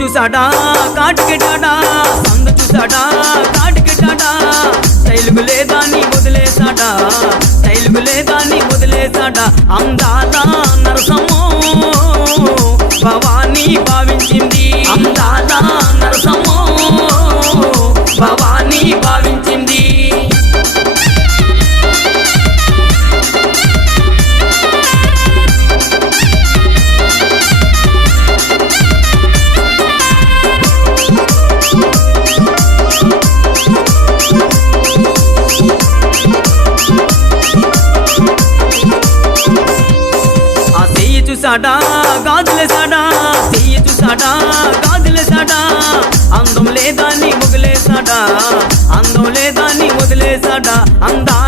చూసాడా కాటికెట్టాడా సందు చూసాడా కాటికెట్టాడా స్టైలుకు లేదా నీ వదిలేసాడా స్టైలుకు లేదా నీ వదిలేసాడా అందాల నరసమ్మో భవానీ భావించింది అందాల నరసమ్మో భవానీ భావించింది చూసాడా గాజులేసాడా చెయ్యి చూసాడా గాజులేసాడా అందం లేదా నీ వదిలేసాడా అందం లేదా నీ వదిలేసాడా అందా